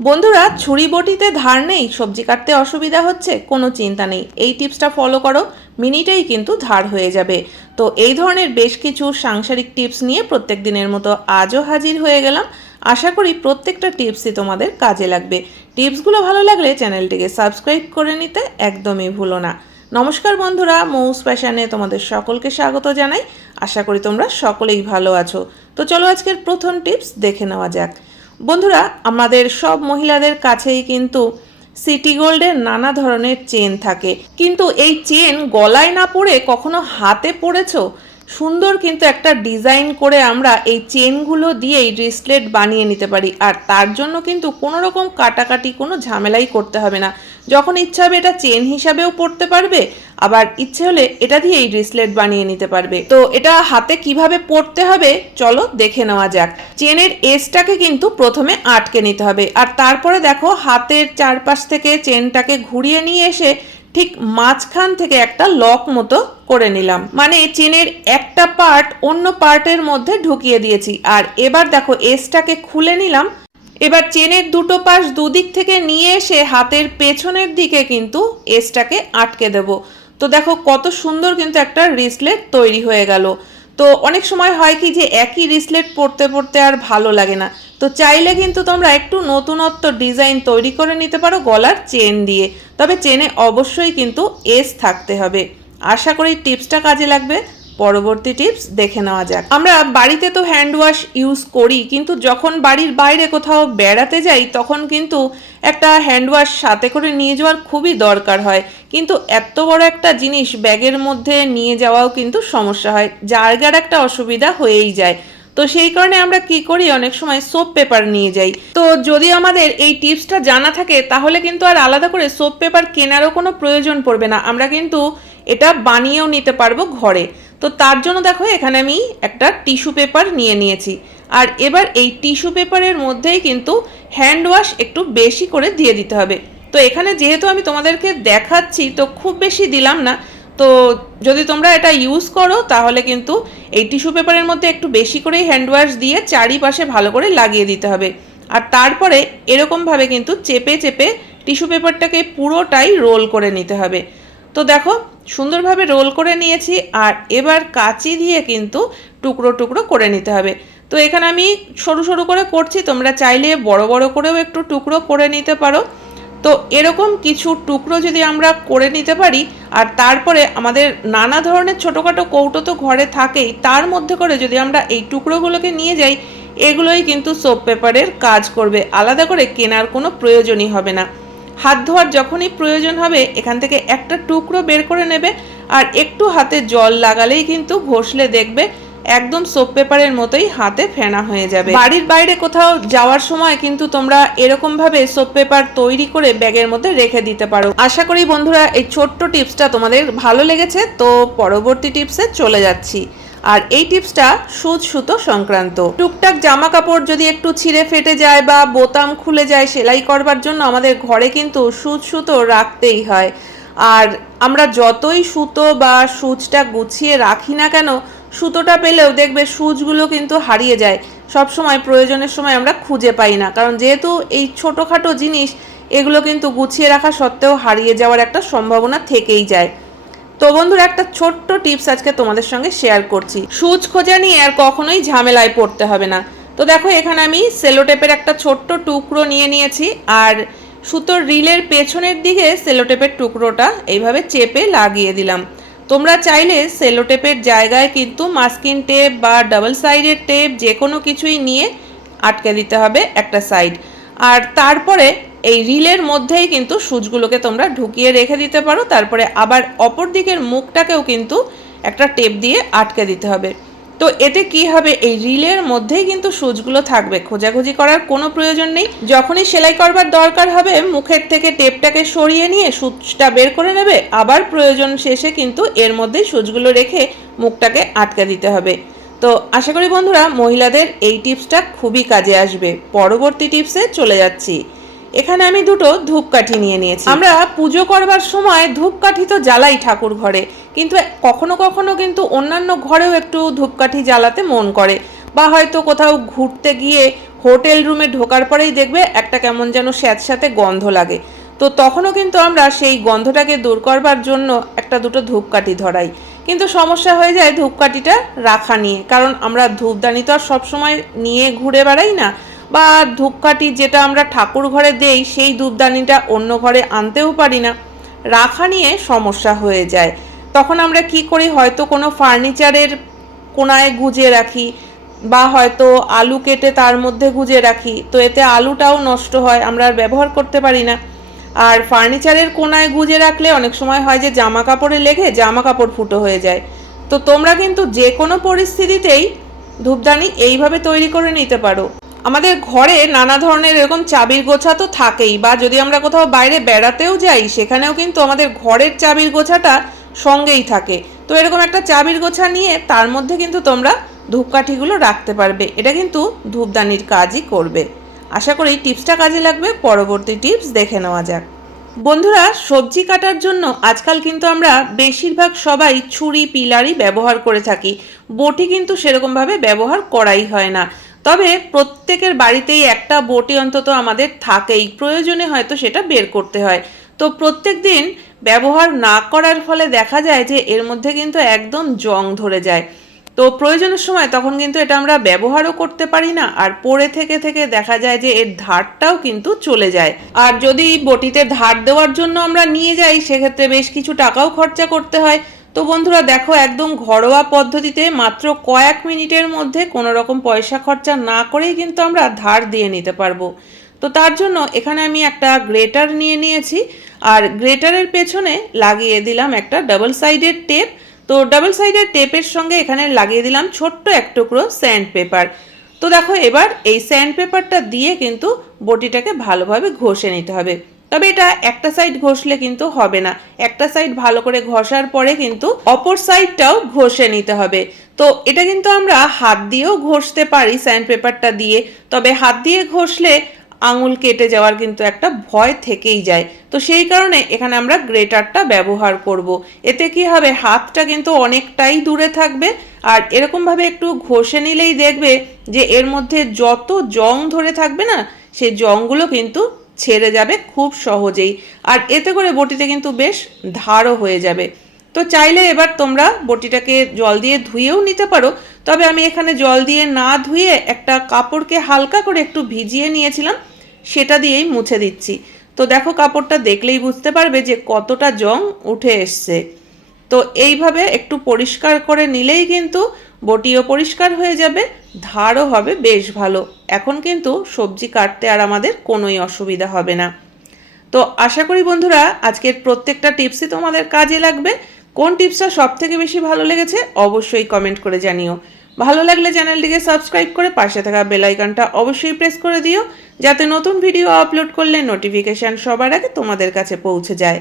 বন্ধুরা, ছুরি বটিতে ধার নেই, সবজি কাটতে অসুবিধা হচ্ছে, কোনো চিন্তা নেই। এই টিপসটা ফলো করো, মিনিটেই কিন্তু ধার হয়ে যাবে। তো এই ধরনের বেশ কিছু সাংসারিক টিপস নিয়ে প্রত্যেক দিনের মতো আজও হাজির হয়ে গেলাম। আশা করি প্রত্যেকটা টিপসই তোমাদের কাজে লাগবে। টিপসগুলো ভালো লাগলে চ্যানেলটিকে সাবস্ক্রাইব করে নিতে একদমই ভুলো না। নমস্কার বন্ধুরা, মৌস প্যাশানে তোমাদের সকলকে স্বাগত জানাই। আশা করি তোমরা সকলেই ভালো আছো। তো চলো আজকের প্রথম টিপস দেখে নেওয়া যাক। বন্ধুরা, আমাদের সব মহিলাদের কাছেই কিন্তু সিটি গোল্ডের নানা ধরনের চেন থাকে। কিন্তু এই চেন গলায় না পড়ে কখনো হাতে পড়েছো সুন্দর কিন্তু একটা ডিজাইন করে আমরা এই চেনগুলো দিয়েই রিসলেট বানিয়ে নিতে পারি। আর তার জন্য কিন্তু কোনো রকম কাটাকাটি, কোনো ঝামেলাই করতে হবে না। যখন ইচ্ছা হবে এটা চেন হিসাবেও পড়তে পারবে, আবার ইচ্ছে হলে এটা দিয়েই রিসলেট বানিয়ে নিতে পারবে। তো এটা হাতে কীভাবে পড়তে হবে, চলো দেখে নেওয়া যাক। চেনের এসটাকে কিন্তু প্রথমে আটকে নিতে হবে। আর তারপরে দেখো, হাতের চারপাশ থেকে চেনটাকে ঘুরিয়ে নিয়ে এসে ঠিক মাঝখান থেকে একটা লক মতো করে নিলাম। মানে চেনের একটা পার্ট অন্য পার্টের মধ্যে ঢুকিয়ে দিয়েছি। আর এবার দেখো এসটাকে খুলে নিলাম। এবার চেনের দুটো পাশ দুদিক থেকে নিয়ে এসে হাতের পেছনের দিকে কিন্তু এসটাকে আটকে দেব। তো দেখো, কত সুন্দর কিন্তু একটা রিসলেট তৈরি হয়ে গেল। তো অনেক সময় হয় কি যে একই রিসলেট পড়তে পড়তে আর ভালো লাগে না। তো চাইলে কিন্তু তোমরা একটু নতুনত্ব ডিজাইন তৈরি করে নিতে পারো গলার চেন দিয়ে। তবে চেনে অবশ্যই কিন্তু এস থাকতে হবে। আশা করি টিপসটা কাজে লাগবে। পরবর্তী টিপস দেখে নেওয়া যাক। আমরা বাড়িতে তো হ্যান্ড ওয়াশ ইউজ করি, কিন্তু যখন বাড়ির বাইরে কোথাও বেড়াতে যাই, তখন কিন্তু একটা হ্যান্ড ওয়াশ সাথে করে নিয়ে যাওয়ার খুবই দরকার হয়। কিন্তু এত বড় একটা জিনিস ব্যাগের মধ্যে নিয়ে যাওয়াও কিন্তু সমস্যা হয় জায়গার একটা অসুবিধা হয়েই যায়। তো সেই কারণে আমরা কি করি? অনেক সময় সোপ পেপার নিয়ে যাই। তো যদি আমাদের এই টিপসটা জানা থাকে, তাহলে কিন্তু আর আলাদা করে সোপ পেপার কেনারও কোনো প্রয়োজন পড়বে না। আমরা কিন্তু এটা বানিয়েও নিতে পারব ঘরে। তো তার জন্য দেখো, এখানে আমি একটা টিস্যু পেপার নিয়ে নিয়েছি। আর এবার এই টিস্যু পেপারের মধ্যেই কিন্তু হ্যান্ড ওয়াশ একটু বেশি করে দিয়ে দিতে হবে। তো এখানে যেহেতু আমি তোমাদেরকে দেখাচ্ছি, তো খুব বেশি দিলাম না। তো যদি তোমরা এটা ইউজ করো, তাহলে কিন্তু এই টিস্যু পেপারের মধ্যে একটু বেশি করেই হ্যান্ড ওয়াশ দিয়ে চারিপাশে ভালো করে লাগিয়ে দিতে হবে। আর তারপরে এরকমভাবে কিন্তু চেপে চেপে টিস্যু পেপারটাকে পুরোটাই রোল করে নিতে হবে। তো দেখো সুন্দরভাবে রোল করে নিয়েছি আর এবার কাঁচি দিয়ে কিন্তু টুকরো টুকরো করে নিতে হবে। তো এখানে আমি সরু সরু করে করছি, তোমরা চাইলে বড় বড় করেও একটু টুকরো করে নিতে পারো। তো এরকম কিছু টুকরো যদি আমরা করে নিতে পারি আর তারপরে আমাদের নানা ধরনের ছোটোখাটো কৌটো তো ঘরে থাকেই, তার মধ্যে করে যদি আমরা এই টুকরোগুলোকে নিয়ে যাই, এগুলোই কিন্তু সোপ পেপারের কাজ করবে। আলাদা করে কেনার কোনো প্রয়োজনই হবে না। হাত ধোয়ার যখনই প্রয়োজন হবে, এখান থেকে একটা টুকরো বের করে নেবে আর একটু হাতে জল লাগালেই কিন্তু ঘষলে দেখবে একদম সোপ পেপারের মতোই হাতে ফেনা হয়ে যাবে। বাড়ির বাইরে কোথাও যাওয়ার সময় কিন্তু তোমরা এরকমভাবে সোপ পেপার তৈরি করে ব্যাগের মধ্যে রেখে দিতে পারো। আশা করি বন্ধুরা, এই ছোট্ট টিপসটা তোমাদের ভালো লেগেছে, তো পরবর্তী টিপসে চলে যাচ্ছি। আর এই টিপসটা সুচ সুতো সংক্রান্ত। টুকটাক জামা কাপড় যদি একটু ছিঁড়ে ফেটে যায় বা বোতাম খুলে যায় সেলাই করবার জন্য আমাদের ঘরে কিন্তু সুচ সুতো রাখতেই হয়। আর আমরা যতই সুতো বা সুচটা গুছিয়ে রাখি না কেন, সুতোটা পেলেও দেখবে সুচগুলো কিন্তু হারিয়ে যায়। সব সময় প্রয়োজনের সময় আমরা খুঁজে পাই না। কারণ যেহেতু এই ছোটোখাটো জিনিস, এগুলো কিন্তু গুছিয়ে রাখা সত্ত্বেও হারিয়ে যাওয়ার একটা সম্ভাবনা থেকেই যায়। তো বন্ধুরা, একটা ছোট্ট টিপস আজকে তোমাদের সঙ্গে শেয়ার করছি। সুচ খোঁজা নিয়ে আর কখনোই ঝামেলায় পড়তে হবে না। তো দেখো, এখানে আমি সেলোটেপের একটা ছোট্ট টুকরো নিয়ে নিয়েছি আর সুতোর রিলের পেছনের দিকে সেলোটেপের টুকরোটা এইভাবে চেপে লাগিয়ে দিলাম। তোমরা চাইলে সেলোটেপের জায়গায় কিন্তু মাস্কিন টেপ বা ডাবল সাইডের টেপ যে কোনো কিছুই নিয়ে আটকে দিতে হবে একটা সাইড আর তারপরে এই রিলের মধ্যেই কিন্তু সুচগুলোকে তোমরা ঢুকিয়ে রেখে দিতে পারো। তারপরে আবার অপর দিকের মুখটাকেও কিন্তু একটা টেপ দিয়ে আটকে দিতে হবে। তো এতে কি হবে? এই রিলের মধ্যেই কিন্তু সুচগুলো থাকবে। খোঁজাখুঁজি করার কোনো প্রয়োজন নেই। যখনই সেলাই করবার দরকার হবে, মুখের থেকে টেপটাকে সরিয়ে নিয়ে সুচটা বের করে নেবে। আবার প্রয়োজন শেষে কিন্তু এর মধ্যেই সুচগুলো রেখে মুখটাকে আটকে দিতে হবে। তো আশা করি বন্ধুরা, মহিলাদের এই টিপসটা খুবই কাজে আসবে। পরবর্তী টিপসে চলে যাচ্ছি। এখানে আমি দুটো ধূপকাঠি নিয়ে নিয়েছি। আমরা পুজো করবার সময় ধূপকাঠি তো জ্বালাই ঠাকুর ঘরে, কিন্তু কখনো কখনো কিন্তু অন্যান্য ঘরেও একটু ধূপকাঠি জ্বালাতে মন করে। বা হয়তো কোথাও ঘুরতে গিয়ে হোটেল রুমে ঢোকার পরেই দেখবে একটা কেমন যেন স্যাঁতস্যাঁতে গন্ধ লাগে। তো তখনও কিন্তু আমরা সেই গন্ধটাকে দূর করবার জন্য একটা দুটো ধূপকাঠি ধরাই। কিন্তু সমস্যা হয়ে যায় ধূপকাঠিটা রাখা নিয়ে, কারণ আমরা ধূপদানি তো আর সবসময় নিয়ে ঘুরে বেড়াই না। বা ধূপকাঠি যেটা আমরা ঠাকুর ঘরে দেই, সেই ধূপদানিটা অন্য ঘরে আনতেও পারি না। রাখা নিয়ে সমস্যা হয়ে যায়। তখন আমরা কি করি? হয়তো কোনো ফার্নিচারের কোনায় গুজে রাখি বা হয়তো আলু কেটে তার মধ্যে গুজে রাখি। তো এতে আলুটাও নষ্ট হয়, আমরা আর ব্যবহার করতে পারি না। আর ফার্নিচারের কোনায় গুজে রাখলে অনেক সময় হয় যে জামা কাপড়ে লেগে জামা কাপড় ফুটো হয়ে যায়। তো তোমরা কিন্তু যে কোনো পরিস্থিতিতেই ধূপদানি এইভাবে তৈরি করে নিতে পারো। আমাদের ঘরে নানা ধরনের এরকম চাবির গোছা তো থাকেই, বা যদি আমরা কোথাও বাইরে বেড়াতেও যাই, সেখানেও কিন্তু আমাদের ঘরের চাবির গোছাটা সঙ্গেই থাকে। তো এরকম একটা চাবির গোছা নিয়ে তার মধ্যে কিন্তু তোমরা ধূপকাঠিগুলো রাখতে পারবে। এটা কিন্তু ধূপদানির কাজই করবে। আশা করি টিপসটা কাজে লাগবে, পরবর্তী টিপস দেখে নেওয়া যাক। বন্ধুরা, সবজি কাটার জন্য আজকাল কিন্তু আমরা বেশিরভাগ সবাই ছুরি পিলারই ব্যবহার করে থাকি। বটি কিন্তু সেরকমভাবে ব্যবহার করাই হয় না। তবে প্রত্যেকের বাড়িতেই একটা বটি অন্তত আমাদের থাকেই, প্রয়োজনে হয়তো সেটা বের করতে হয়। তো প্রত্যেক দিন ব্যবহার না করার ফলে দেখা যায় যে এর মধ্যে কিন্তু একদম জং ধরে যায়। তো প্রয়োজনের সময় তখন কিন্তু এটা আমরা ব্যবহারও করতে পারি না, আর পড়ে থেকে থেকে দেখা যায় যে এর ধারটাও কিন্তু চলে যায়। আর যদি বটিতে ধার দেওয়ার জন্য আমরা নিয়ে যাই, সেক্ষেত্রে বেশ কিছু টাকাও খরচা করতে হয়। তো বন্ধুরা দেখো, একদম ঘরোয়া পদ্ধতিতে মাত্র কয়েক মিনিটের মধ্যে কোনো রকম পয়সা খরচা না করেই কিন্তু আমরা ধার দিয়ে নিতে পারব। তো তার জন্য এখানে আমি একটা গ্রেটার নিয়ে নিয়েছি। আর গ্রেটারের পেছনে লাগিয়ে দিলাম একটা ডাবল সাইডের টেপ। তো ডাবল সাইডের টেপের সঙ্গে এখানে লাগিয়ে দিলাম ছোট্ট এক টুকরো স্যান্ড পেপার। তো দেখো, এবার এই স্যান্ড পেপারটা দিয়ে কিন্তু বটিটাকে ভালোভাবে ঘষে নিতে হবে। তবে এটা একটা সাইড ঘষলে কিন্তু হবে না। একটা সাইড ভালো করে ঘষার পরে কিন্তু অপর সাইডটাও ঘষে নিতে হবে। তো এটা কিন্তু আমরা হাত দিয়েও ঘষতে পারি স্যান্ড পেপারটা দিয়ে। তবে হাত দিয়ে ঘষলে আঙুল কেটে যাওয়ার কিন্তু একটা ভয় থেকেই যায়। তো সেই কারণে এখানে আমরা গ্রেটারটা ব্যবহার করব। এতে কি হবে? হাতটা কিন্তু অনেকটাই দূরে থাকবে। আর এরকমভাবে একটু ঘষে নিলেই দেখবে যে এর মধ্যে যত জং ধরে থাকবে না সেই জংগুলো কিন্তু ছেড়ে যাবে খুব সহজেই। আর এতে করে বটিটা কিন্তু বেশ ধারও হয়ে যাবে। তো চাইলে এবার তোমরা বটিটাকে জল দিয়ে ধুয়েও নিতে পারো। তবে আমি এখানে জল দিয়ে না ধুয়ে একটা কাপড়কে হালকা করে একটু ভিজিয়ে নিয়েছিলাম, সেটা দিয়েই মুছে দিচ্ছি। তো দেখো কাপড়টা দেখলেই বুঝতে পারবে যে কতটা জং উঠে এসছে। তো এইভাবে একটু পরিষ্কার করে নিলেই কিন্তু বটিও পরিষ্কার হয়ে যাবে, ধারও হবে বেশ ভালো। এখন কিন্তু সবজি কাটতে আর আমাদের কোনোই অসুবিধা হবে না। তো আশা করি বন্ধুরা, আজকের প্রত্যেকটা টিপসই তোমাদের কাজে লাগবে। কোন টিপসটা সব থেকে বেশি ভালো লেগেছে অবশ্যই কমেন্ট করে জানিও। ভালো লাগলে চ্যানেলটিকে সাবস্ক্রাইব করে পাশে থাকা বেল আইকনটা অবশ্যই প্রেস করে দিও, যাতে নতুন ভিডিও আপলোড করলে নোটিফিকেশান সবার আগে তোমাদের কাছে পৌঁছে যায়।